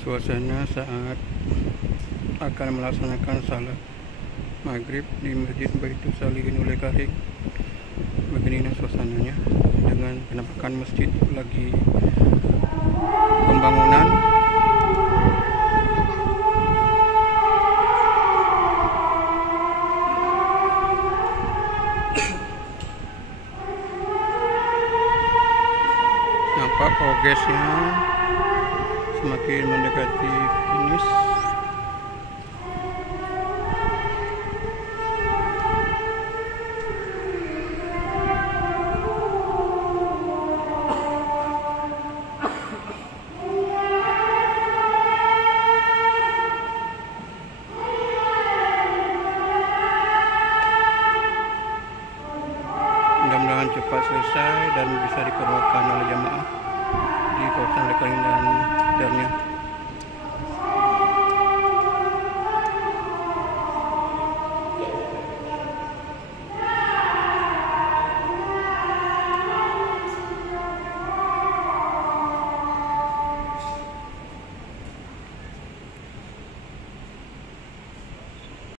Suasana saat akan melaksanakan salat maghrib di Masjid Baitus Salihin Ule Kahik. Beginilah suasananya, dengan penampakan masjid lagi pembangunan. Nampak progresnya semakin mendekati finish. Mudah-mudahan cepat selesai dan bisa dikeluarkan oleh jamaah di kawasan Lekaling dan sekitarnya.